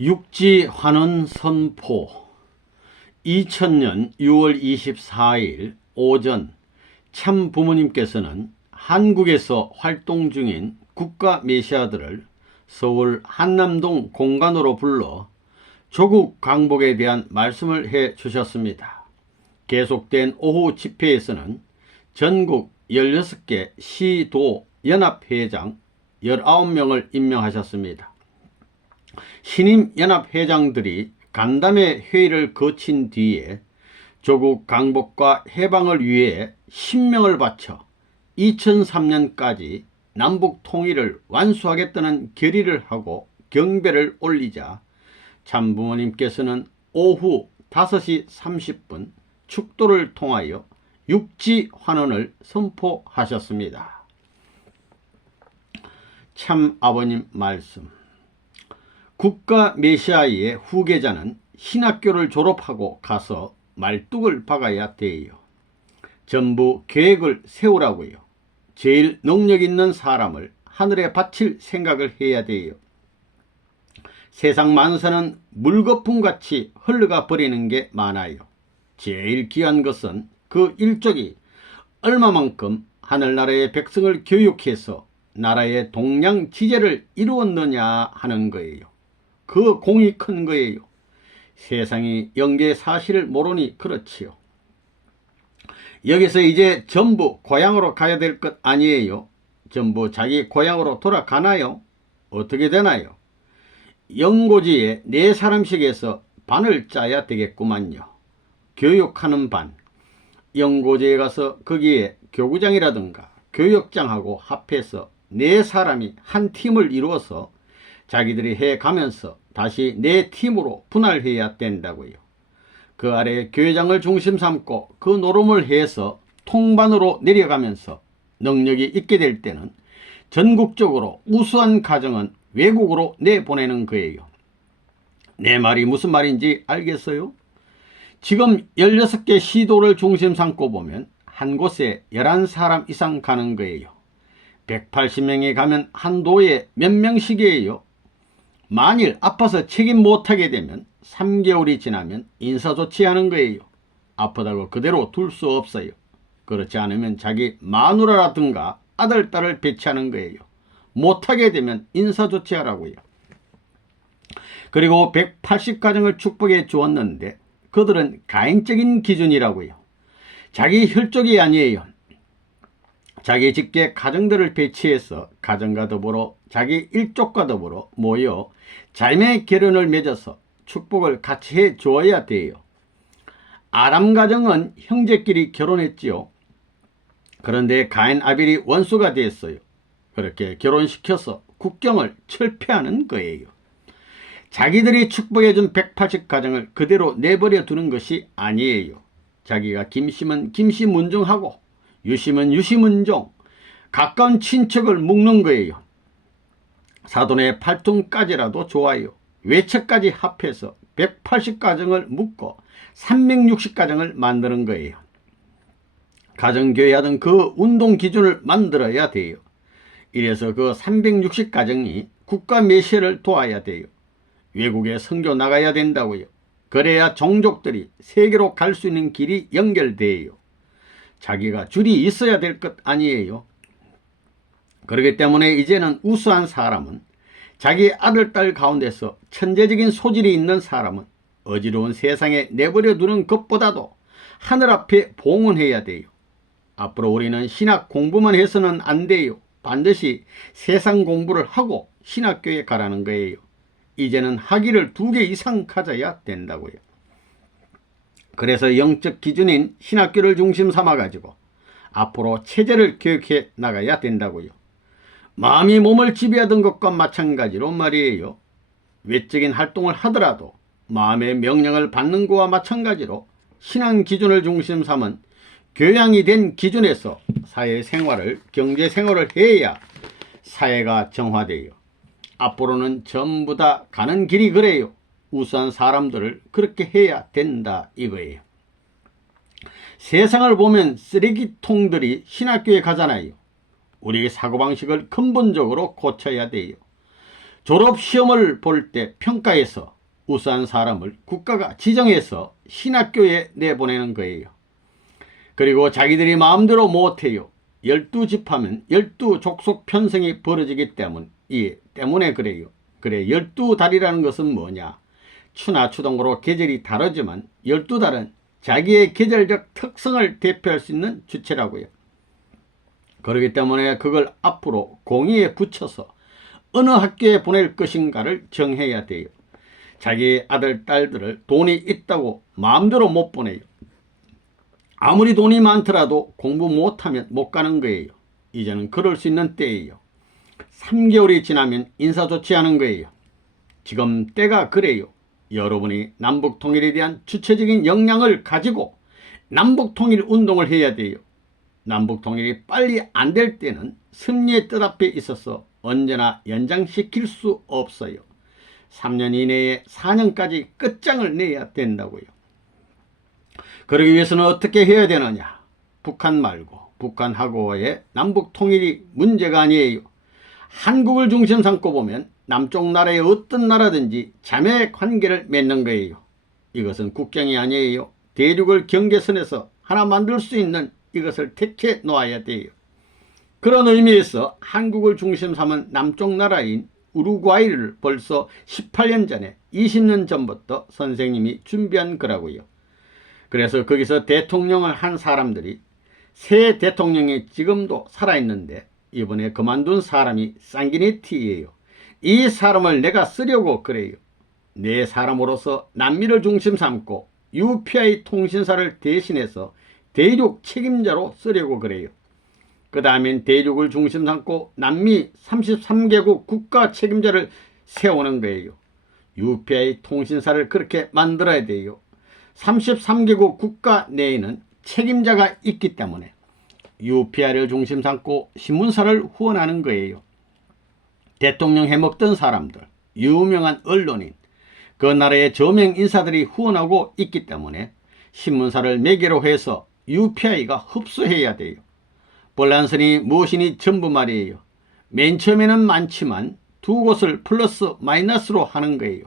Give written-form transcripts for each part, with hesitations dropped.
육지환원 선포. 2000년 6월 24일 오전 참 부모님께서는 한국에서 활동 중인 국가 메시아들을 서울 한남동 공간으로 불러 조국 강복에 대한 말씀을 해 주셨습니다. 계속된 오후 집회에서는 전국 16개 시도 연합회장 19명을 임명하셨습니다. 신임 연합회장들이 간담회 회의를 거친 뒤에 조국 강복과 해방을 위해 신명을 바쳐 2003년까지 남북 통일을 완수하겠다는 결의를 하고 경배를 올리자 참부모님께서는 오후 5시 30분 축도를 통하여 육지환원을 선포하셨습니다. 참 아버님 말씀. 국가 메시아의 후계자는 신학교를 졸업하고 가서 말뚝을 박아야 돼요. 전부 계획을 세우라고요. 제일 능력 있는 사람을 하늘에 바칠 생각을 해야 돼요. 세상 만사는 물거품같이 흘러가 버리는 게 많아요. 제일 귀한 것은 그 일족이 얼마만큼 하늘나라의 백성을 교육해서 나라의 동량지제를 이루었느냐 하는 거예요. 그 공이 큰 거예요. 세상이 영계 사실을 모르니 그렇지요. 여기서 이제 전부 고향으로 가야 될 것 아니에요. 전부 자기 고향으로 돌아가나요? 어떻게 되나요? 영고지에 4사람씩에서 반을 짜야 되겠구만요. 교육하는 반. 영고지에 가서 거기에 교구장이라든가 교육장하고 합해서 4사람이 한 팀을 이루어서 자기들이 해가면서 다시 내 팀으로 분할해야 된다고요. 그 아래 교회장을 중심 삼고 그 노름을 해서 통반으로 내려가면서 능력이 있게 될 때는 전국적으로 우수한 가정은 외국으로 내보내는 거예요. 내 말이 무슨 말인지 알겠어요? 지금 16개 시도를 중심 삼고 보면 한 곳에 11사람 이상 가는 거예요. 180명이 가면 한 도에 몇 명씩이에요? 만일 아파서 책임 못하게 되면 3개월이 지나면 인사조치하는 거예요. 아프다고 그대로 둘 수 없어요. 그렇지 않으면 자기 마누라라든가 아들, 딸을 배치하는 거예요. 못하게 되면 인사조치하라고요. 그리고 180가정을 축복해 주었는데 그들은 가행적인 기준이라고요. 자기 혈족이 아니에요. 자기 직계 가정들을 배치해서 가정과 더불어 자기 일족과 더불어 모여 자매 결연을 맺어서 축복을 같이 해 주어야 돼요. 아람 가정은 형제끼리 결혼했지요. 그런데 가인 아벨이 원수가 됐어요. 그렇게 결혼시켜서 국경을 철폐하는 거예요. 자기들이 축복해 준 180가정을 그대로 내버려 두는 것이 아니에요. 자기가 김씨면 김씨문종하고 유심은 유심은종, 가까운 친척을 묶는 거예요. 사돈의 팔통까지라도 좋아요. 외척까지 합해서 180가정을 묶고 360가정을 만드는 거예요. 가정교회 하던 그 운동 기준을 만들어야 돼요. 이래서 그 360가정이 국가 메시아를 도와야 돼요. 외국에 선교 나가야 된다고요. 그래야 종족들이 세계로 갈 수 있는 길이 연결돼요. 자기가 줄이 있어야 될 것 아니에요. 그렇기 때문에 이제는 우수한 사람은 자기 아들, 딸 가운데서 천재적인 소질이 있는 사람은 어지러운 세상에 내버려 두는 것보다도 하늘 앞에 봉헌해야 돼요. 앞으로 우리는 신학 공부만 해서는 안 돼요. 반드시 세상 공부를 하고 신학교에 가라는 거예요. 이제는 학위를 2개 이상 가져야 된다고요. 그래서 영적 기준인 신학교를 중심 삼아가지고 앞으로 체제를 교육해 나가야 된다고요. 마음이 몸을 지배하던 것과 마찬가지로 말이에요. 외적인 활동을 하더라도 마음의 명령을 받는 것과 마찬가지로 신앙 기준을 중심 삼은 교양이 된 기준에서 사회생활을, 경제생활을 해야 사회가 정화돼요. 앞으로는 전부 다 가는 길이 그래요. 우수한 사람들을 그렇게 해야 된다 이거예요. 세상을 보면 쓰레기통들이 신학교에 가잖아요. 우리의 사고방식을 근본적으로 고쳐야 돼요. 졸업시험을 볼 때 평가에서 우수한 사람을 국가가 지정해서 신학교에 내보내는 거예요. 그리고 자기들이 마음대로 못해요. 12집하면 12족속 편성이 벌어지기 때문에 그래요. 그래, 12달이라는 것은 뭐냐? 추나 추동으로 계절이 다르지만 12달은 자기의 계절적 특성을 대표할 수 있는 주체라고요. 그렇기 때문에 그걸 앞으로 공의에 붙여서 어느 학교에 보낼 것인가를 정해야 돼요. 자기 아들, 딸들을 돈이 있다고 마음대로 못 보내요. 아무리 돈이 많더라도 공부 못하면 못 가는 거예요. 이제는 그럴 수 있는 때예요. 3개월이 지나면 인사 조치하는 거예요. 지금 때가 그래요. 여러분이 남북통일에 대한 주체적인 역량을 가지고 남북통일 운동을 해야 돼요. 남북통일이 빨리 안 될 때는 승리의 뜻 앞에 있어서 언제나 연장시킬 수 없어요. 3년 이내에 4년까지 끝장을 내야 된다고요. 그러기 위해서는 어떻게 해야 되느냐? 북한 말고 북한하고의 남북통일이 문제가 아니에요. 한국을 중심 삼고 보면 남쪽 나라의 어떤 나라든지 자매 관계를 맺는 거예요. 이것은 국경이 아니에요. 대륙을 경계선에서 하나 만들 수 있는 이것을 택해 놓아야 돼요. 그런 의미에서 한국을 중심 삼은 남쪽 나라인 우루과이를 벌써 18년 전에 20년 전부터 선생님이 준비한 거라고요. 그래서 거기서 대통령을 한 사람들이 새 대통령이 지금도 살아있는데 이번에 그만둔 사람이 상기네티예요. 이 사람을 내가 쓰려고 그래요. 내 사람으로서 남미를 중심 삼고 UPI 통신사를 대신해서 대륙 책임자로 쓰려고 그래요. 그 다음엔 대륙을 중심 삼고 남미 33개국 국가 책임자를 세우는 거예요. UPI 통신사를 그렇게 만들어야 돼요. 33개국 국가 내에는 책임자가 있기 때문에 UPI를 중심 삼고 신문사를 후원하는 거예요. 대통령 해먹던 사람들, 유명한 언론인, 그 나라의 저명 인사들이 후원하고 있기 때문에 신문사를 매개로 해서 UPI가 흡수해야 돼요. 볼란선이 무엇이니 전부 말이에요. 맨 처음에는 많지만 두 곳을 플러스 마이너스로 하는 거예요.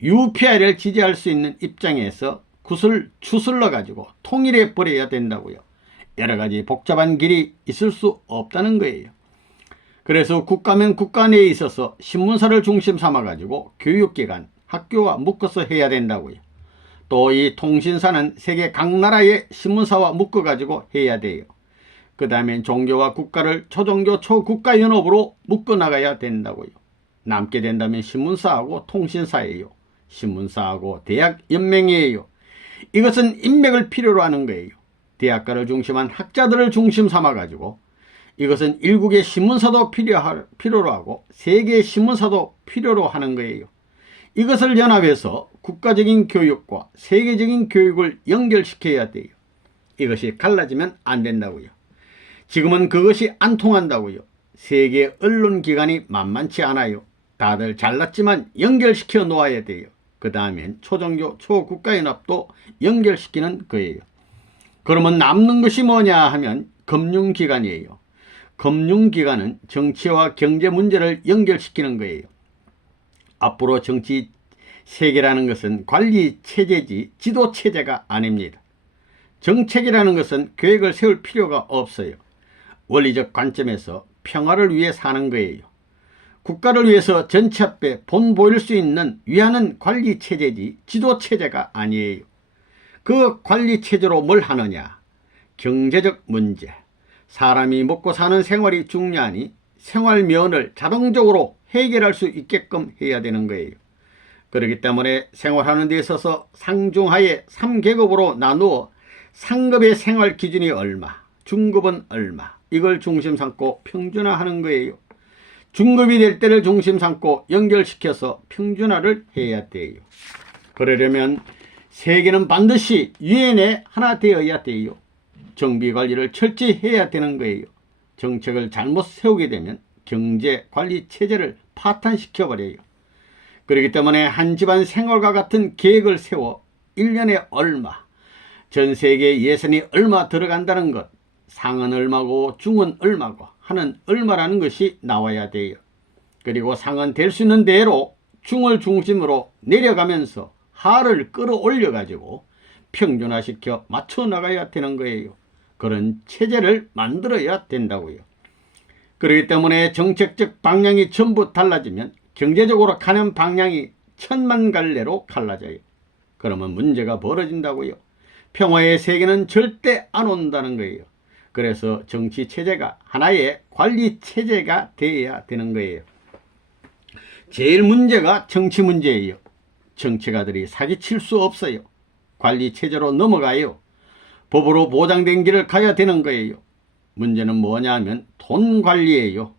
UPI를 지지할 수 있는 입장에서 굿을 추슬러 가지고 통일해 버려야 된다고요. 여러 가지 복잡한 길이 있을 수 없다는 거예요. 그래서 국가면 국가 내에 있어서 신문사를 중심 삼아 가지고 교육기관, 학교와 묶어서 해야 된다고요. 또 이 통신사는 세계 각 나라의 신문사와 묶어 가지고 해야 돼요. 그 다음엔 종교와 국가를 초종교 초국가연합으로 묶어 나가야 된다고요. 남게 된다면 신문사하고 통신사예요. 신문사하고 대학연맹이에요. 이것은 인맥을 필요로 하는 거예요. 대학가를 중심한 학자들을 중심 삼아 가지고 이것은 일국의 신문사도 필요로 하고 세계의 신문사도 필요로 하는 거예요. 이것을 연합해서 국가적인 교육과 세계적인 교육을 연결시켜야 돼요. 이것이 갈라지면 안 된다고요. 지금은 그것이 안 통한다고요. 세계 언론기관이 만만치 않아요. 다들 잘났지만 연결시켜 놓아야 돼요. 그 다음엔 초종교 초국가연합도 연결시키는 거예요. 그러면 남는 것이 뭐냐 하면 금융기관이에요. 금융기관은 정치와 경제 문제를 연결시키는 거예요. 앞으로 정치 세계라는 것은 관리 체제지 지도 체제가 아닙니다. 정책이라는 것은 계획을 세울 필요가 없어요. 원리적 관점에서 평화를 위해 사는 거예요. 국가를 위해서 전체 앞에 본 보일 수 있는 위하는 관리 체제지 지도 체제가 아니에요. 그 관리 체제로 뭘 하느냐? 경제적 문제. 사람이 먹고 사는 생활이 중요하니 생활면을 자동적으로 해결할 수 있게끔 해야 되는 거예요. 그렇기 때문에 생활하는 데 있어서 상중하에 3계급으로 나누어 상급의 생활 기준이 얼마, 중급은 얼마, 이걸 중심 삼고 평준화하는 거예요. 중급이 될 때를 중심 삼고 연결시켜서 평준화를 해야 돼요. 그러려면 세계는 반드시 유엔에 하나 되어야 돼요. 정비관리를 철저히 해야 되는 거예요. 정책을 잘못 세우게 되면 경제관리 체제를 파탄시켜버려요. 그렇기 때문에 한 집안 생활과 같은 계획을 세워 1년에 얼마, 전 세계 예산이 얼마 들어간다는 것, 상은 얼마고 중은 얼마고 하는 얼마라는 것이 나와야 돼요. 그리고 상은 될 수 있는 대로 중을 중심으로 내려가면서 하를 끌어올려 가지고 평준화시켜 맞춰 나가야 되는 거예요. 그런 체제를 만들어야 된다고요. 그렇기 때문에 정책적 방향이 전부 달라지면 경제적으로 가는 방향이 천만갈래로 갈라져요. 그러면 문제가 벌어진다고요. 평화의 세계는 절대 안 온다는 거예요. 그래서 정치 체제가 하나의 관리 체제가 되어야 되는 거예요. 제일 문제가 정치 문제예요. 정치가들이 사기칠 수 없어요. 관리 체제로 넘어가요. 법으로 보장된 길을 가야 되는 거예요. 문제는 뭐냐 하면 돈 관리예요.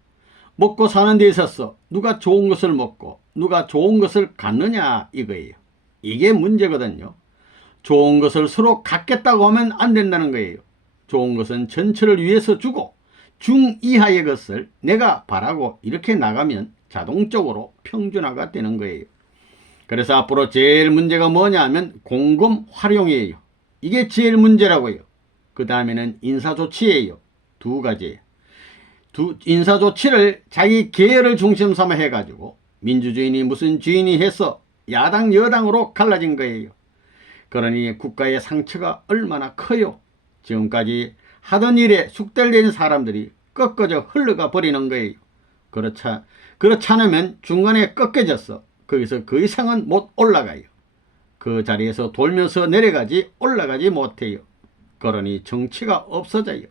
먹고 사는 데 있어서 누가 좋은 것을 먹고 누가 좋은 것을 갖느냐 이거예요. 이게 문제거든요. 좋은 것을 서로 갖겠다고 하면 안 된다는 거예요. 좋은 것은 전체를 위해서 주고 중이하의 것을 내가 바라고 이렇게 나가면 자동적으로 평준화가 되는 거예요. 그래서 앞으로 제일 문제가 뭐냐 하면 공금 활용이에요. 이게 제일 문제라고요. 그 다음에는 인사조치예요. 두 가지예요. 인사조치를 자기 계열을 중심 삼아 해가지고 민주주의니 무슨 주인이 해서 야당 여당으로 갈라진 거예요. 그러니 국가의 상처가 얼마나 커요. 지금까지 하던 일에 숙달된 사람들이 꺾어져 흘러가 버리는 거예요. 그렇지 않으면 중간에 꺾여져서 거기서 그 이상은 못 올라가요. 그 자리에서 돌면서 내려가지 올라가지 못해요. 그러니 정치가 없어져요.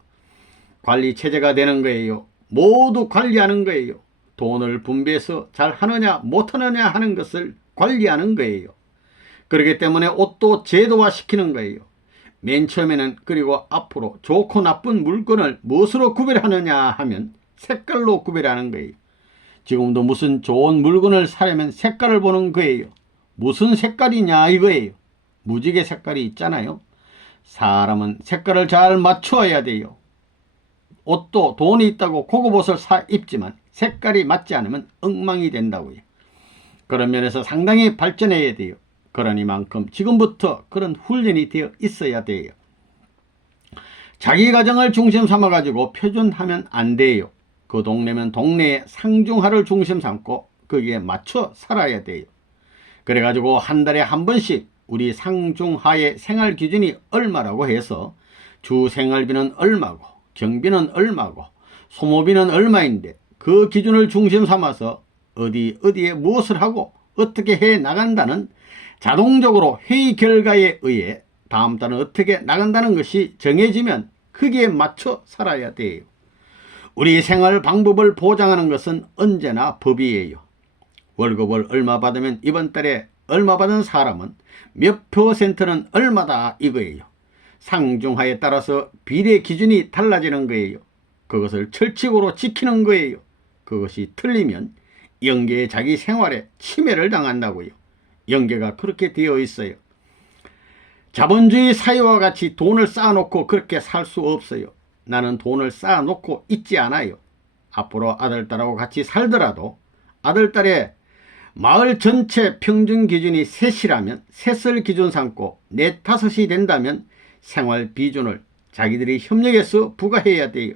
관리체제가 되는 거예요. 모두 관리하는 거예요. 돈을 분배해서 잘 하느냐 못하느냐 하는 것을 관리하는 거예요. 그렇기 때문에 옷도 제도화 시키는 거예요. 맨 처음에는 그리고 앞으로 좋고 나쁜 물건을 무엇으로 구별하느냐 하면 색깔로 구별하는 거예요. 지금도 무슨 좋은 물건을 사려면 색깔을 보는 거예요. 무슨 색깔이냐 이거예요. 무지개 색깔이 있잖아요. 사람은 색깔을 잘 맞춰야 돼요. 옷도 돈이 있다고 고급 옷을 사 입지만 색깔이 맞지 않으면 엉망이 된다고요. 그런 면에서 상당히 발전해야 돼요. 그러니만큼 지금부터 그런 훈련이 되어 있어야 돼요. 자기 가정을 중심 삼아가지고 표준하면 안 돼요. 그 동네면 동네의 상중하를 중심 삼고 거기에 맞춰 살아야 돼요. 그래가지고 한 달에 한 번씩 우리 상중하의 생활 기준이 얼마라고 해서 주 생활비는 얼마고 경비는 얼마고 소모비는 얼마인데 그 기준을 중심 삼아서 어디에 무엇을 하고 어떻게 해 나간다는 자동적으로 회의 결과에 의해 다음 달은 어떻게 나간다는 것이 정해지면 거기에 맞춰 살아야 돼요. 우리 생활 방법을 보장하는 것은 언제나 법이에요. 월급을 얼마 받으면 이번 달에 얼마 받은 사람은 몇 %는 얼마다 이거예요. 상중하에 따라서 비례 기준이 달라지는 거예요. 그것을 철칙으로 지키는 거예요. 그것이 틀리면 영계의 자기 생활에 침해를 당한다고요. 영계가 그렇게 되어 있어요. 자본주의 사회와 같이 돈을 쌓아놓고 그렇게 살 수 없어요. 나는 돈을 쌓아놓고 있지 않아요. 앞으로 아들딸하고 같이 살더라도 아들딸의 마을 전체 평균 기준이 셋이라면 셋을 기준 삼고 넷 다섯이 된다면 생활 비준을 자기들이 협력해서 부과해야 돼요.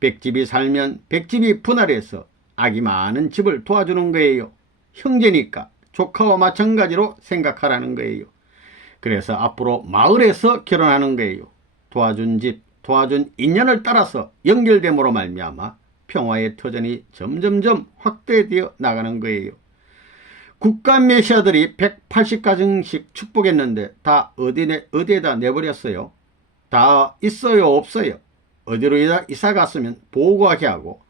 100집이 살면 100집이 분할해서 악이 많은 집을 도와주는 거예요. 형제니까 조카와 마찬가지로 생각하라는 거예요. 그래서 앞으로 마을에서 결혼하는 거예요. 도와준 집, 도와준 인연을 따라서 연결됨으로 말미암아 평화의 터전이 점점점 확대되어 나가는 거예요. 국가 메시아들이 180가정씩 축복했는데 다 어디에다 내버렸어요? 다 있어요 없어요? 어디로 이사 갔으면 보고하게 하고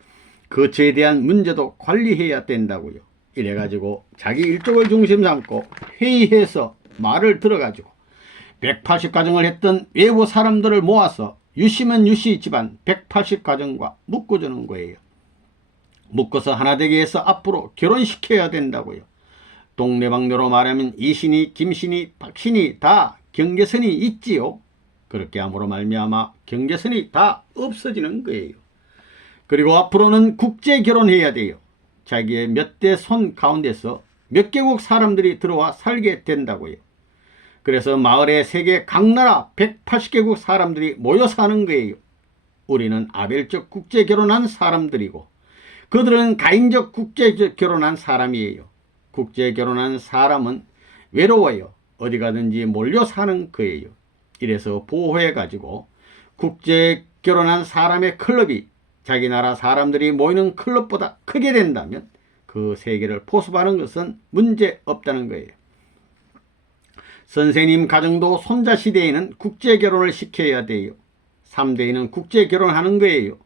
그것에 대한 문제도 관리해야 된다고요. 이래가지고 자기 일족을 중심 삼고 회의해서 말을 들어가지고 180가정을 했던 외부 사람들을 모아서 유시면 유시 집안 180가정과 묶어주는 거예요. 묶어서 하나 되게 해서 앞으로 결혼시켜야 된다고요. 동네방네로 말하면 이신이 김신이 박신이 다 경계선이 있지요. 그렇게 함으로 말미암아 경계선이 다 없어지는 거예요. 그리고 앞으로는 국제 결혼해야 돼요. 자기의 몇 대 손 가운데서 몇 개국 사람들이 들어와 살게 된다고요. 그래서 마을에 세계 각 나라 180개국 사람들이 모여 사는 거예요. 우리는 아벨적 국제 결혼한 사람들이고 그들은 가인적 국제 결혼한 사람이에요. 국제 결혼한 사람은 외로워요. 어디 가든지 몰려 사는 거예요. 이래서 보호해 가지고 국제 결혼한 사람의 클럽이 자기 나라 사람들이 모이는 클럽보다 크게 된다면 그 세계를 포섭하는 것은 문제 없다는 거예요. 선생님 가정도 손자 시대에는 국제 결혼을 시켜야 돼요. 3대에는 국제 결혼하는 거예요.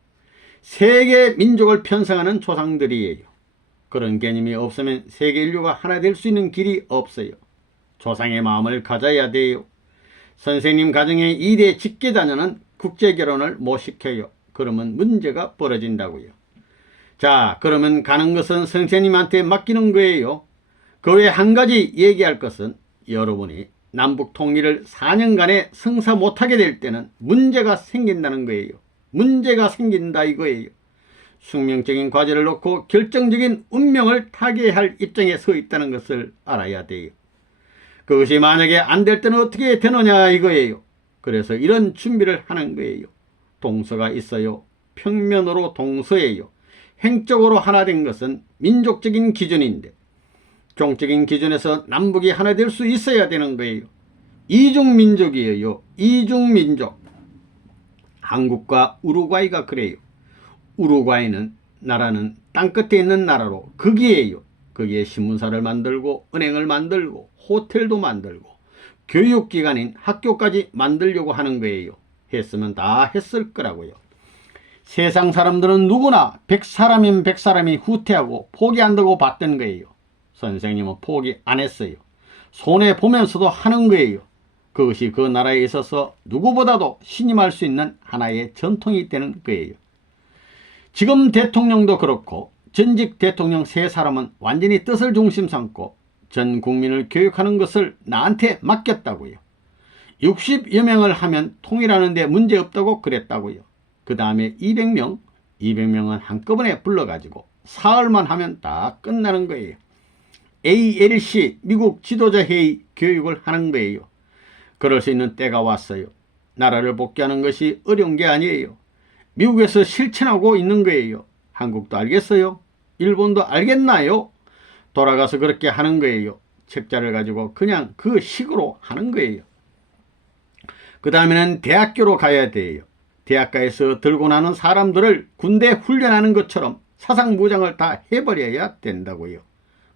세계 민족을 편성하는 조상들이에요. 그런 개념이 없으면 세계 인류가 하나 될 수 있는 길이 없어요. 조상의 마음을 가져야 돼요. 선생님 가정의 2대 직계자녀는 국제 결혼을 못 시켜요. 그러면 문제가 벌어진다고요. 자, 그러면 가는 것은 선생님한테 맡기는 거예요. 그 외에 한 가지 얘기할 것은 여러분이 남북 통일을 4년간에 성사 못하게 될 때는 문제가 생긴다는 거예요. 문제가 생긴다 이거예요. 숙명적인 과제를 놓고 결정적인 운명을 타개할 입장에 서 있다는 것을 알아야 돼요. 그것이 만약에 안 될 때는 어떻게 되느냐 이거예요. 그래서 이런 준비를 하는 거예요. 동서가 있어요. 평면으로 동서예요. 행적으로 하나 된 것은 민족적인 기준인데 종적인 기준에서 남북이 하나 될 수 있어야 되는 거예요. 이중민족이에요. 이중민족. 한국과 우루과이가 그래요. 우루과이는 나라는 땅끝에 있는 나라로 극이에요. 거기에 신문사를 만들고 은행을 만들고 호텔도 만들고 교육기관인 학교까지 만들려고 하는 거예요. 했으면 다 했을 거라고요. 세상 사람들은 누구나 100사람이면 100사람이 후퇴하고 포기 안 되고 봤던 거예요. 선생님은 포기 안 했어요. 손해보면서도 하는 거예요. 그것이 그 나라에 있어서 누구보다도 신임할 수 있는 하나의 전통이 되는 거예요. 지금 대통령도 그렇고 전직 대통령 3사람은 완전히 뜻을 중심 삼고 전 국민을 교육하는 것을 나한테 맡겼다고요. 60여 명을 하면 통일하는 데 문제없다고 그랬다고요. 그 다음에 200명은 한꺼번에 불러가지고 사흘만 하면 다 끝나는 거예요. ALC 미국 지도자 회의 교육을 하는 거예요. 그럴 수 있는 때가 왔어요. 나라를 복귀하는 것이 어려운 게 아니에요. 미국에서 실천하고 있는 거예요. 한국도 알겠어요? 일본도 알겠나요? 돌아가서 그렇게 하는 거예요. 책자를 가지고 그냥 그 식으로 하는 거예요. 그 다음에는 대학교로 가야 돼요. 대학가에서 들고 나는 사람들을 군대 훈련하는 것처럼 사상무장을 다 해버려야 된다고요.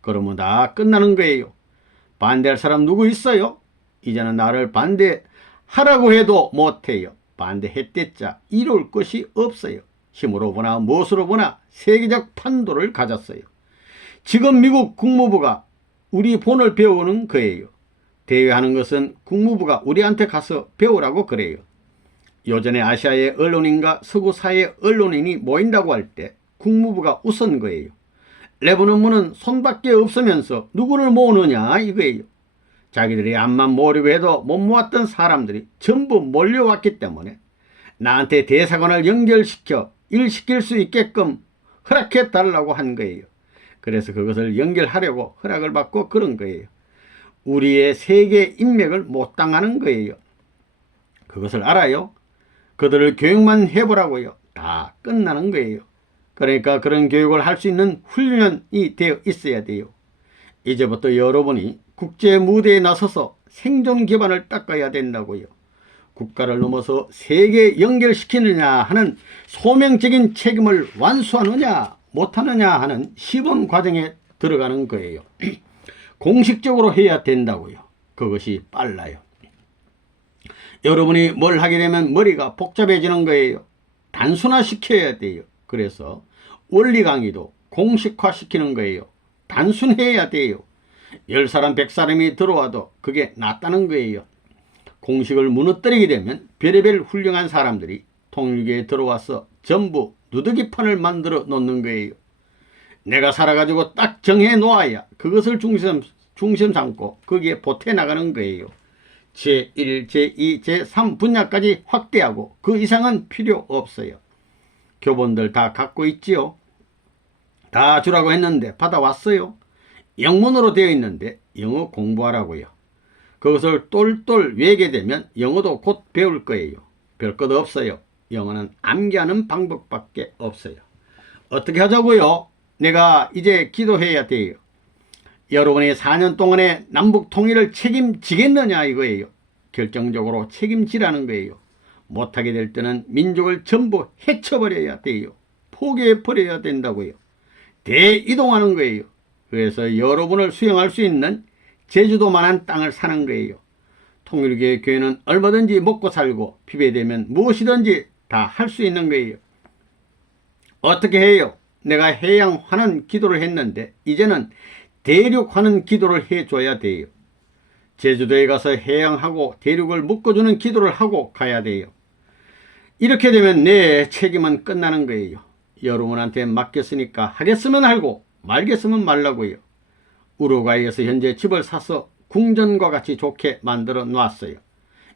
그러면 다 끝나는 거예요. 반대할 사람 누구 있어요? 이제는 나를 반대하라고 해도 못해요. 반대했댔자 이룰 것이 없어요. 힘으로 보나 무엇으로 보나 세계적 판도를 가졌어요. 지금 미국 국무부가 우리 본을 배우는 거예요. 대회하는 것은 국무부가 우리한테 가서 배우라고 그래요. 요전에 아시아의 언론인과 서구 사회의 언론인이 모인다고 할 때 국무부가 우선 거예요. 레버논문은 손밖에 없으면서 누구를 모으느냐 이거예요. 자기들이 암만 모으려고 해도 못 모았던 사람들이 전부 몰려왔기 때문에 나한테 대사관을 연결시켜 일시킬 수 있게끔 허락해 달라고 한 거예요. 그래서 그것을 연결하려고 허락을 받고 그런 거예요. 우리의 세계 인맥을 못 당하는 거예요. 그것을 알아요? 그들을 교육만 해보라고요. 다 끝나는 거예요. 그러니까 그런 교육을 할 수 있는 훈련이 되어 있어야 돼요. 이제부터 여러분이 국제 무대에 나서서 생존 기반을 닦아야 된다고요. 국가를 넘어서 세계 연결시키느냐 하는 소명적인 책임을 완수하느냐 못하느냐 하는 시범 과정에 들어가는 거예요. 공식적으로 해야 된다고요. 그것이 빨라요. 여러분이 뭘 하게 되면 머리가 복잡해지는 거예요. 단순화시켜야 돼요. 그래서 원리 강의도 공식화시키는 거예요. 단순해야 돼요. 10사람 100사람이 들어와도 그게 낫다는 거예요. 공식을 무너뜨리게 되면 별의별 훌륭한 사람들이 통일교에 들어와서 전부 누더기판을 만들어 놓는 거예요. 내가 살아가지고 딱 정해 놓아야 그것을 중심 삼고 거기에 보태 나가는 거예요. 제1, 제2, 제3 분야까지 확대하고 그 이상은 필요 없어요. 교본들 다 갖고 있지요. 다 주라고 했는데 받아왔어요. 영문으로 되어 있는데 영어 공부하라고요. 그것을 똘똘 외게 되면 영어도 곧 배울 거예요. 별 것 없어요. 영어는 암기하는 방법밖에 없어요. 어떻게 하자고요? 내가 이제 기도해야 돼요. 여러분이 4년 동안의 남북 통일을 책임지겠느냐 이거예요. 결정적으로 책임지라는 거예요. 못하게 될 때는 민족을 전부 해쳐버려야 돼요. 포기해버려야 된다고요. 대이동하는 거예요. 그래서 여러분을 수용할 수 있는 제주도만한 땅을 사는 거예요. 통일교회 교회는 얼마든지 먹고 살고 비배되면 무엇이든지 다 할 수 있는 거예요. 어떻게 해요? 내가 해양하는 기도를 했는데 이제는 대륙하는 기도를 해줘야 돼요. 제주도에 가서 해양하고 대륙을 묶어주는 기도를 하고 가야 돼요. 이렇게 되면 내 책임은 끝나는 거예요. 여러분한테 맡겼으니까 하겠으면 하고 말겠으면 말라고요. 우루과이에서 현재 집을 사서 궁전과 같이 좋게 만들어 놨어요.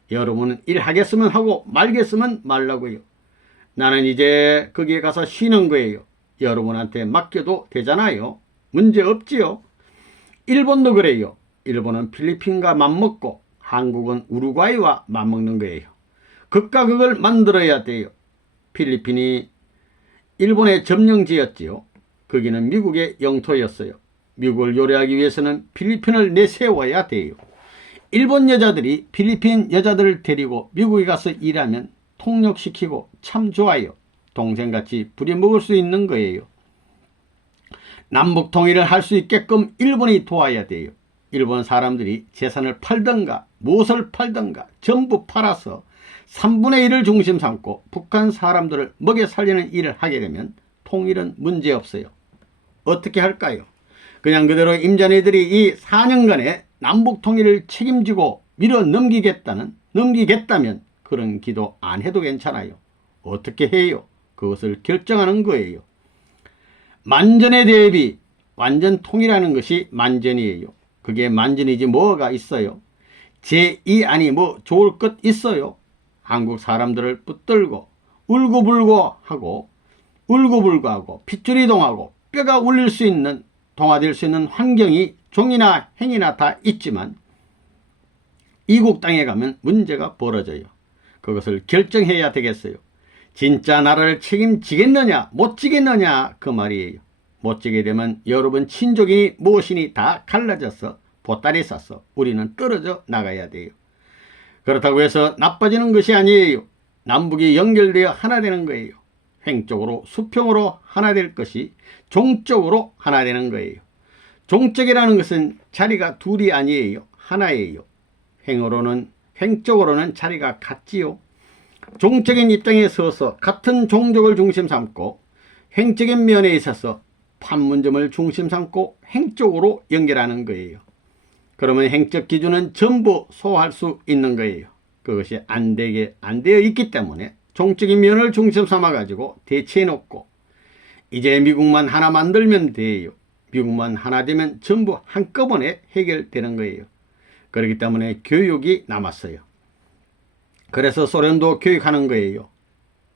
여러분은 일하겠으면 하고 말겠으면 말라고요. 나는 이제 거기에 가서 쉬는 거예요. 여러분한테 맡겨도 되잖아요. 문제 없지요. 일본도 그래요. 일본은 필리핀과 맞먹고 한국은 우루과이와 맞먹는 거예요. 극과 극을 만들어야 돼요. 필리핀이 일본의 점령지였지요. 거기는 미국의 영토였어요. 미국을 요래하기 위해서는 필리핀을 내세워야 돼요. 일본 여자들이 필리핀 여자들을 데리고 미국에 가서 일하면 통역시키고 참 좋아요. 동생같이 부려먹을 수 있는 거예요. 남북 통일을 할 수 있게끔 일본이 도와야 돼요. 일본 사람들이 재산을 팔던가 무엇을 팔던가 전부 팔아서 3분의 1을 중심 삼고 북한 사람들을 먹여 살리는 일을 하게 되면 통일은 문제없어요. 어떻게 할까요? 그냥 그대로 임자네들이 이 4년간의 남북 통일을 책임지고 밀어 넘기겠다면 그런 기도 안 해도 괜찮아요. 어떻게 해요? 그것을 결정하는 거예요. 만전의 대비 완전 통일하는 것이 만전이에요. 그게 만전이지 뭐가 있어요? 제2안이 뭐 좋을 것 있어요? 한국 사람들을 붙들고 울고불고 하고 핏줄이동하고 뼈가 울릴 수 있는 동화될 수 있는 환경이 종이나 행이나 다 있지만 이국 땅에 가면 문제가 벌어져요. 그것을 결정해야 되겠어요. 진짜 나라를 책임지겠느냐 못 지겠느냐 그 말이에요. 못 지게 되면 여러분 친족이니 무엇이니 다 갈라져서 보따리 싸서 우리는 떨어져 나가야 돼요. 그렇다고 해서 나빠지는 것이 아니에요. 남북이 연결되어 하나 되는 거예요. 횡적으로 수평으로 하나 될 것이 종적으로 하나 되는 거예요. 종적이라는 것은 자리가 둘이 아니에요. 하나예요. 횡적으로는 자리가 같지요. 종적인 입장에 서서 같은 종족을 중심 삼고 횡적인 면에 있어서 판문점을 중심 삼고 횡적으로 연결하는 거예요. 그러면 행적 기준은 전부 소화할 수 있는 거예요. 그것이 안 되어 있기 때문에 종적인 면을 중심 삼아 가지고 대체해 놓고 이제 미국만 하나 만들면 돼요. 미국만 하나 되면 전부 한꺼번에 해결되는 거예요. 그렇기 때문에 교육이 남았어요. 그래서 소련도 교육하는 거예요.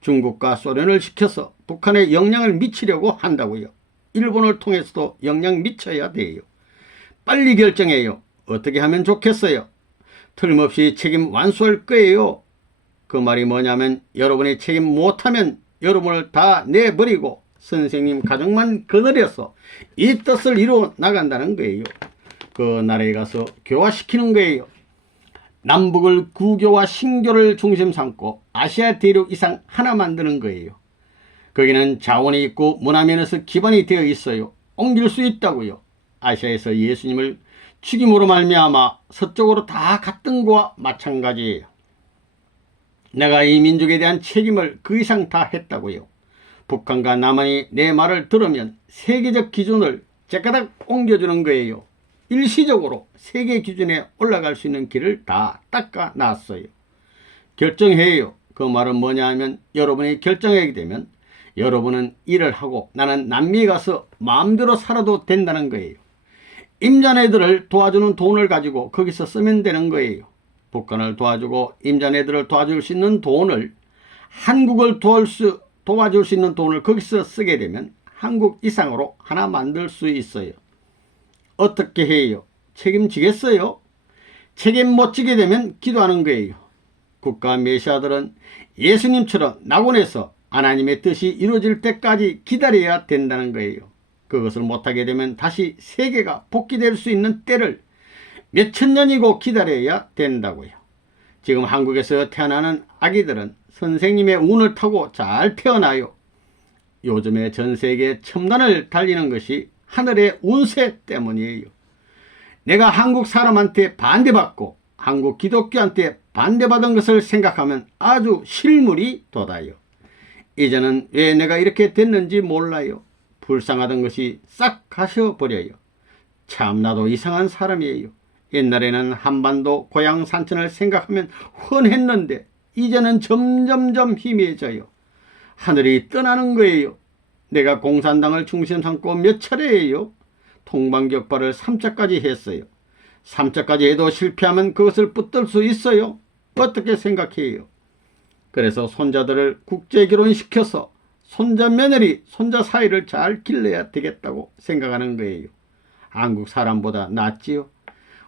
중국과 소련을 시켜서 북한에 영향을 미치려고 한다고요. 일본을 통해서도 영향 미쳐야 돼요. 빨리 결정해요. 어떻게 하면 좋겠어요? 틀림없이 책임 완수할 거예요. 그 말이 뭐냐면 여러분이 책임 못하면 여러분을 다 내버리고 선생님 가정만 거느려서 이 뜻을 이루어 나간다는 거예요. 그 나라에 가서 교화시키는 거예요. 남북을 구교와 신교를 중심 삼고 아시아 대륙 이상 하나 만드는 거예요. 거기는 자원이 있고 문화면에서 기반이 되어 있어요. 옮길 수 있다고요. 아시아에서 예수님을 죽임으로 말미암아 서쪽으로 다 갔던 거와 마찬가지예요. 내가 이 민족에 대한 책임을 그 이상 다 했다고요. 북한과 남한이 내 말을 들으면 세계적 기준을 째까닥 옮겨주는 거예요. 일시적으로 세계 기준에 올라갈 수 있는 길을 다 닦아놨어요. 결정해요. 그 말은 뭐냐 하면 여러분이 결정하게 되면 여러분은 일을 하고 나는 남미에 가서 마음대로 살아도 된다는 거예요. 임자네들을 도와주는 돈을 가지고 거기서 쓰면 되는 거예요. 북한을 도와주고 임자네들을 도와줄 수 있는 돈을 한국을 도와줄 수 있는 돈을 거기서 쓰게 되면 한국 이상으로 하나 만들 수 있어요. 어떻게 해요? 책임지겠어요? 책임 못 지게 되면 기도하는 거예요. 국가 메시아들은 예수님처럼 낙원에서 하나님의 뜻이 이루어질 때까지 기다려야 된다는 거예요. 그것을 못하게 되면 다시 세계가 복귀될 수 있는 때를 몇천 년이고 기다려야 된다고요. 지금 한국에서 태어나는 아기들은 선생님의 운을 타고 잘 태어나요. 요즘에 전 세계 첨단을 달리는 것이 하늘의 운세 때문이에요. 내가 한국 사람한테 반대받고 한국 기독교한테 반대받은 것을 생각하면 아주 실물이 돋아요. 이제는 왜 내가 이렇게 됐는지 몰라요. 불쌍하던 것이 싹 가셔버려요. 참 나도 이상한 사람이에요. 옛날에는 한반도 고향 산천을 생각하면 훤했는데 이제는 점점점 희미해져요. 하늘이 떠나는 거예요. 내가 공산당을 중심 삼고 몇 차례예요. 통방격파를 3차까지 했어요. 3차까지 해도 실패하면 그것을 붙들 수 있어요. 어떻게 생각해요? 그래서 손자들을 국제결혼시켜서 손자 며느리, 손자 사이를 잘 길러야 되겠다고 생각하는 거예요. 한국 사람보다 낫지요.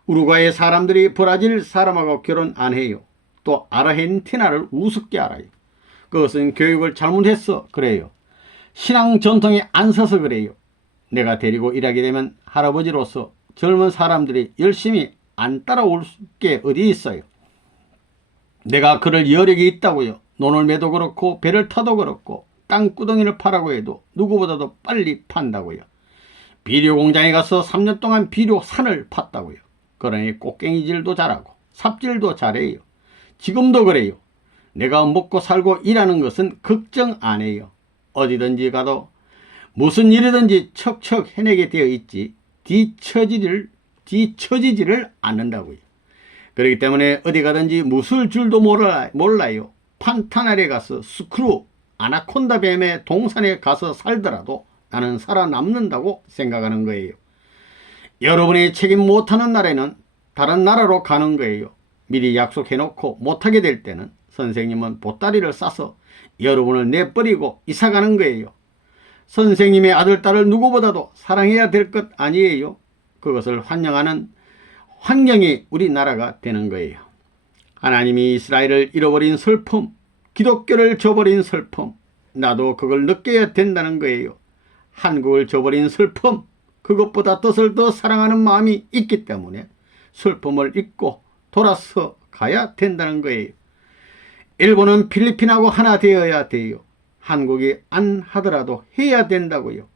우루과이 사람들이 브라질 사람하고 결혼 안 해요. 또 아르헨티나를 우습게 알아요. 그것은 교육을 잘못해서 그래요. 신앙 전통에 안 서서 그래요. 내가 데리고 일하게 되면 할아버지로서 젊은 사람들이 열심히 안 따라올 게 어디 있어요. 내가 그럴 여력이 있다고요. 논을 매도 그렇고 배를 타도 그렇고 땅구덩이를 파라고 해도 누구보다도 빨리 판다고요. 비료 공장에 가서 3년 동안 비료 산을 팠다고요. 그러니 꽃갱이질도 잘하고 삽질도 잘해요. 지금도 그래요. 내가 먹고 살고 일하는 것은 걱정 안 해요. 어디든지 가도 무슨 일이든지 척척 해내게 되어 있지 뒤처지지를 않는다고요. 그렇기 때문에 어디 가든지 무술 줄도 몰라요. 판타날에 가서 스크루, 아나콘다 뱀의 동산에 가서 살더라도 나는 살아남는다고 생각하는 거예요. 여러분이 책임 못하는 날에는 다른 나라로 가는 거예요. 미리 약속해놓고 못하게 될 때는 선생님은 보따리를 싸서 여러분을 내버리고 이사가는 거예요. 선생님의 아들, 딸을 누구보다도 사랑해야 될 것 아니에요. 그것을 환영하는 환경이 우리나라가 되는 거예요. 하나님이 이스라엘을 잃어버린 슬픔, 기독교를 저버린 슬픔, 나도 그걸 느껴야 된다는 거예요. 한국을 저버린 슬픔, 그것보다 뜻을 더 사랑하는 마음이 있기 때문에 슬픔을 잊고 돌아서 가야 된다는 거예요. 일본은 필리핀하고 하나 되어야 돼요. 한국이 안 하더라도 해야 된다고요.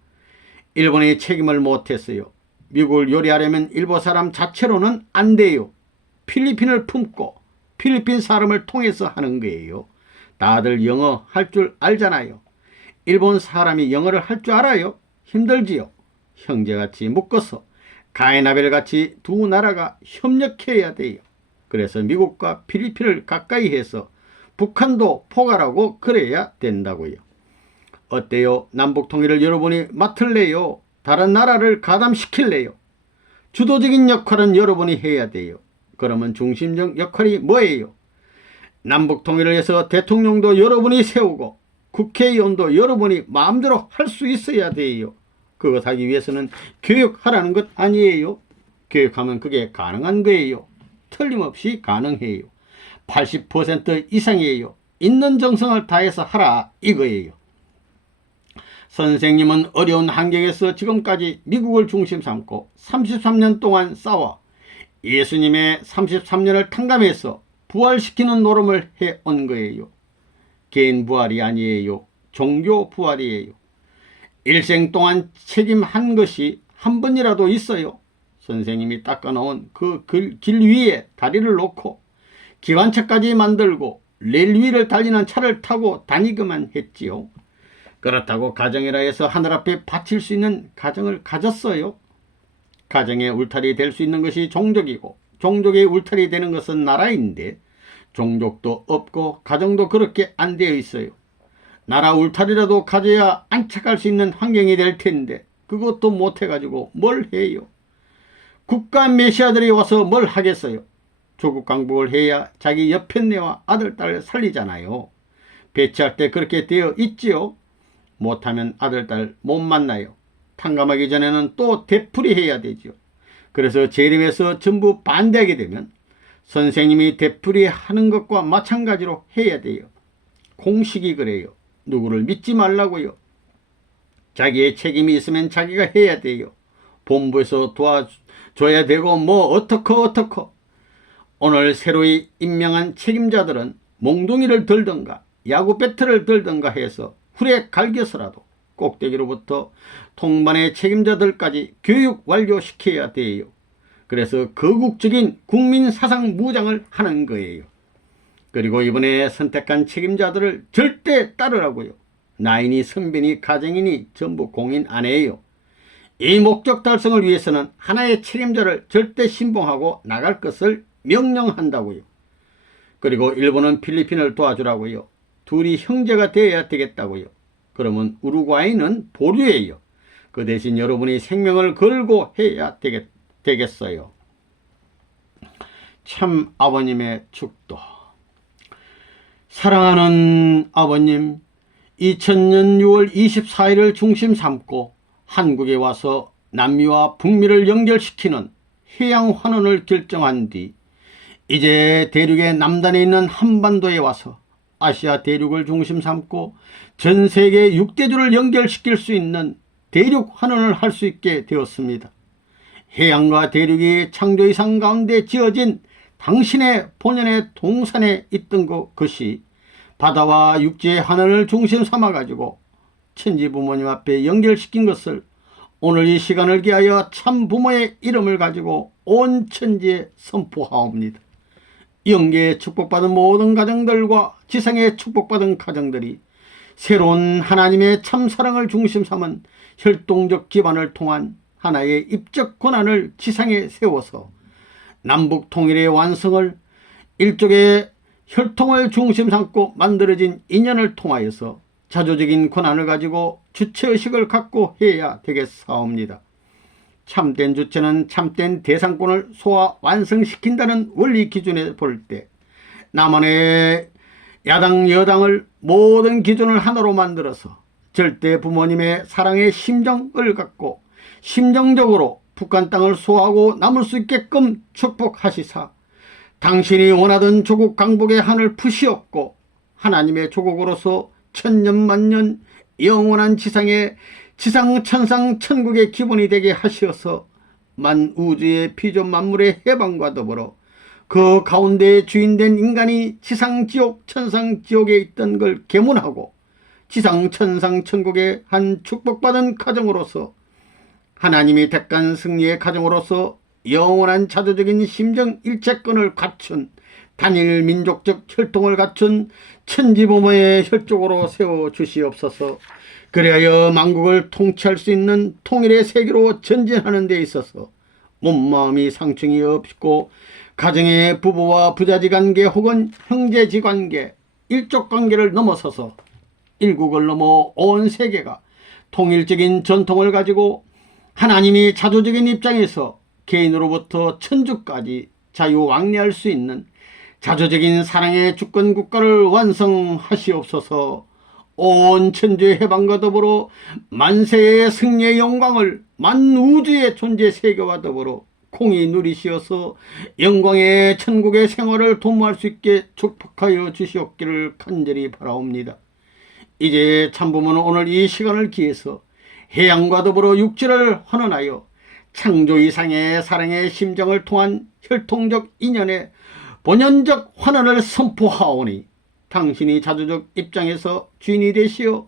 일본이 책임을 못했어요. 미국을 요리하려면 일본 사람 자체로는 안 돼요. 필리핀을 품고 필리핀 사람을 통해서 하는 거예요. 다들 영어 할 줄 알잖아요. 일본 사람이 영어를 할 줄 알아요? 힘들지요. 형제같이 묶어서 가에나벨같이 두 나라가 협력해야 돼요. 그래서 미국과 필리핀을 가까이 해서 북한도 포괄하고 그래야 된다고요. 어때요? 남북통일을 여러분이 맡을래요? 다른 나라를 가담시킬래요? 주도적인 역할은 여러분이 해야 돼요. 그러면 중심적 역할이 뭐예요? 남북통일을 해서 대통령도 여러분이 세우고 국회의원도 여러분이 마음대로 할 수 있어야 돼요. 그것 하기 위해서는 교육하라는 것 아니에요. 교육하면 그게 가능한 거예요. 틀림없이 가능해요. 80% 이상이에요. 있는 정성을 다해서 하라 이거예요. 선생님은 어려운 환경에서 지금까지 미국을 중심 삼고 33년 동안 싸워 예수님의 33년을 탕감해서 부활시키는 노름을 해온 거예요. 개인 부활이 아니에요. 종교 부활이에요. 일생 동안 책임한 것이 한 번이라도 있어요. 선생님이 닦아놓은 그 길 위에 다리를 놓고 기관차까지 만들고 레일 위를 달리는 차를 타고 다니기만 했지요. 그렇다고 가정이라 해서 하늘 앞에 바칠 수 있는 가정을 가졌어요. 가정의 울타리 될 수 있는 것이 종족이고 종족의 울타리 되는 것은 나라인데 종족도 없고 가정도 그렇게 안 되어 있어요. 나라 울타리라도 가져야 안착할 수 있는 환경이 될 텐데 그것도 못해가지고 뭘 해요. 국가 메시아들이 와서 뭘 하겠어요. 조국 강복을 해야 자기 여편네와 아들, 딸을 살리잖아요. 배치할 때 그렇게 되어 있지요. 못하면 아들, 딸 못 만나요. 탕감하기 전에는 또 되풀이 해야 되죠. 그래서 재림에서 전부 반대하게 되면 선생님이 되풀이 하는 것과 마찬가지로 해야 돼요. 공식이 그래요. 누구를 믿지 말라고요. 자기의 책임이 있으면 자기가 해야 돼요. 본부에서 도와줘야 되고 뭐 어떡허. 오늘 새로이 임명한 책임자들은 몽둥이를 들든가 야구 배트를 들든가 해서 훌에 갈겨서라도 꼭대기로부터 통반의 책임자들까지 교육 완료시켜야 돼요. 그래서 거국적인 국민사상 무장을 하는 거예요. 그리고 이번에 선택한 책임자들을 절대 따르라고요. 나이니 선배니 가정이니 전부 공인 아니에요. 이 목적 달성을 위해서는 하나의 책임자를 절대 신봉하고 나갈 것을 명령한다고요. 그리고 일본은 필리핀을 도와주라고요. 둘이 형제가 되어야 되겠다고요. 그러면 우루과이는 보류예요. 그 대신 여러분이 생명을 걸고 해야 되겠어요. 참 아버님의 축도. 사랑하는 아버님, 2000년 6월 24일을 중심 삼고 한국에 와서 남미와 북미를 연결시키는 해양환원을 결정한 뒤 이제 대륙의 남단에 있는 한반도에 와서 아시아 대륙을 중심 삼고 전 세계 6대주를 연결시킬 수 있는 대륙환원을 할 수 있게 되었습니다. 해양과 대륙이 창조이상 가운데 지어진 당신의 본연의 동산에 있던 것이 바다와 육지의 하늘을 중심 삼아가지고 천지부모님 앞에 연결시킨 것을 오늘 이 시간을 기하여 참부모의 이름을 가지고 온 천지에 선포하옵니다. 영계에 축복받은 모든 가정들과 지상에 축복받은 가정들이 새로운 하나님의 참사랑을 중심 삼은 혈통적 기반을 통한 하나의 입적 권한을 지상에 세워서 남북 통일의 완성을 일족의 혈통을 중심 삼고 만들어진 인연을 통하여서 자조적인 권한을 가지고 주체의식을 갖고 해야 되겠사옵니다. 참된 주체는 참된 대상권을 소화 완성시킨다는 원리 기준에 볼 때 남한의 야당 여당을 모든 기준을 하나로 만들어서 절대 부모님의 사랑의 심정을 갖고 심정적으로 북한 땅을 소화하고 남을 수 있게끔 축복하시사 당신이 원하던 조국 강복의 한을 푸시었고 하나님의 조국으로서 천년만년 영원한 지상의 지상천상 천국의 기본이 되게 하시어서 만우주의 피조 만물의 해방과 더불어 그 가운데 주인된 인간이 지상지옥 천상지옥에 있던 걸 계문하고 지상천상천국의 한 축복받은 가정으로서 하나님이 택한 승리의 가정으로서 영원한 자조적인 심정 일체권을 갖춘 단일 민족적 혈통을 갖춘 천지부모의 혈족으로 세워주시옵소서. 그리하여 만국을 통치할 수 있는 통일의 세계로 전진하는 데 있어서 몸마음이 상충이 없고 가정의 부부와 부자지 관계 혹은 형제지 관계 일족 관계를 넘어서서 일국을 넘어 온 세계가 통일적인 전통을 가지고 하나님이 자조적인 입장에서 개인으로부터 천주까지 자유왕래할 수 있는 자조적인 사랑의 주권 국가를 완성하시옵소서. 온 천주의 해방과 더불어 만세의 승리의 영광을 만우주의 존재 세계와 더불어 공히 누리시어서 영광의 천국의 생활을 도모할 수 있게 축복하여 주시옵기를 간절히 바라옵니다. 이제 참부모는 오늘 이 시간을 기해서 해양과 더불어 육지를 환원하여 창조 이상의 사랑의 심정을 통한 혈통적 인연의 본연적 환원을 선포하오니 당신이 자주적 입장에서 주인이 되시어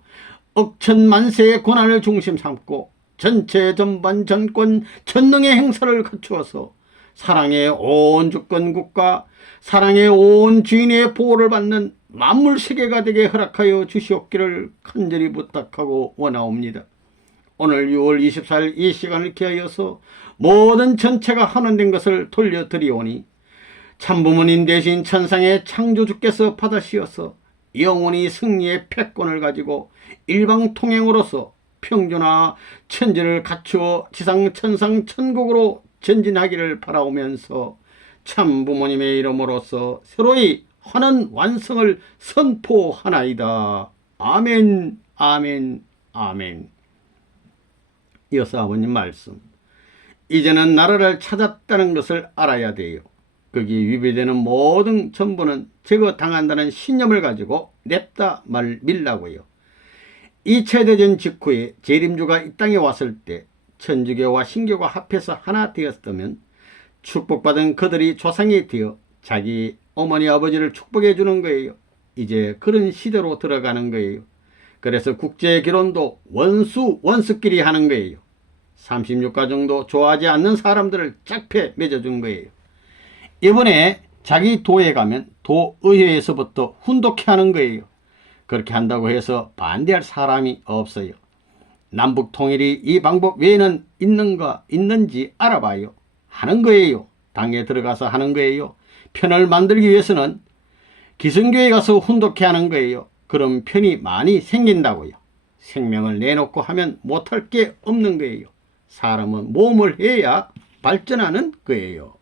억천만세의 권한을 중심 삼고 전체 전반 전권 전능의 행사를 갖추어서 사랑의 온 주권국가 사랑의 온 주인의 보호를 받는 만물세계가 되게 허락하여 주시옵기를 간절히 부탁하고 원하옵니다. 오늘 6월 24일 이 시간을 기하여서 모든 전체가 환원된 것을 돌려드리오니 참부모님 대신 천상의 창조주께서 받으시어서 영원히 승리의 패권을 가지고 일방통행으로서 평준화 천지를 갖추어 지상천상 천국으로 전진하기를 바라오면서 참부모님의 이름으로서 새로이 환원 완성을 선포하나이다. 아멘, 아멘, 아멘. 이어서 아버님 말씀. 이제는 나라를 찾았다는 것을 알아야 돼요. 거기에 위배되는 모든 전부는 제거당한다는 신념을 가지고 냅다 말밀라고요. 2차 대전 직후에 재림주가 이 땅에 왔을 때 천주교와 신교가 합해서 하나 되었다면 축복받은 그들이 조상이 되어 자기 어머니 아버지를 축복해 주는 거예요. 이제 그런 시대로 들어가는 거예요. 그래서 국제 결혼도 원수끼리 하는 거예요. 36가 정도 좋아하지 않는 사람들을 짝패 맺어준 거예요. 이번에 자기 도에 가면 도의회에서부터 훈독해 하는 거예요. 그렇게 한다고 해서 반대할 사람이 없어요. 남북 통일이 이 방법 외에는 있는지 알아봐요. 하는 거예요. 당에 들어가서 하는 거예요. 편을 만들기 위해서는 기성교에 가서 훈독해 하는 거예요. 그럼 편이 많이 생긴다고요. 생명을 내놓고 하면 못할 게 없는 거예요. 사람은 모험을 해야 발전하는 거예요.